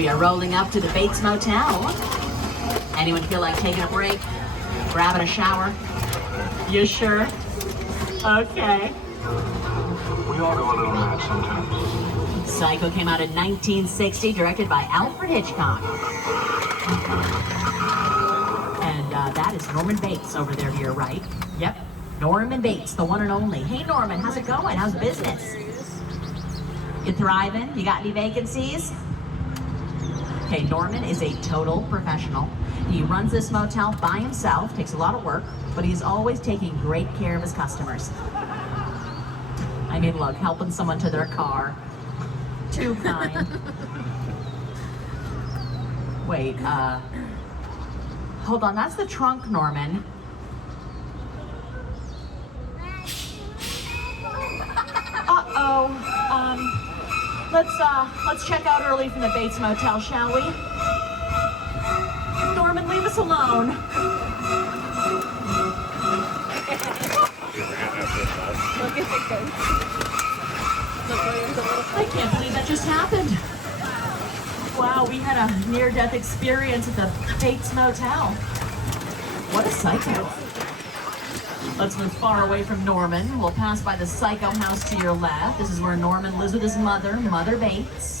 We are rolling up to the Bates Motel. Anyone feel like taking a break? Grabbing a shower? You sure? Okay. We all go a little mad sometimes. Psycho came out in 1960, directed by Alfred Hitchcock. And that is Norman Bates over there to your right. Yep, Norman Bates, the one and only. Hey Norman, how's it going? How's business? You thriving? You got any vacancies? Okay, Norman is a total professional. He runs this motel by himself, takes a lot of work, but he's always taking great care of his customers. I mean, look, helping someone to their car. Too kind. Wait, hold on, that's the trunk, Norman. Uh-oh, let's check out early from the Bates Motel, shall we? Norman, leave us alone. Look at the ghost. I can't believe that just happened. Wow, we had a near-death experience at the Bates Motel. What a psycho. Let's move far away from Norman. We'll pass by the Psycho house to your left. This is where Norman lives with his mother, Mother Bates.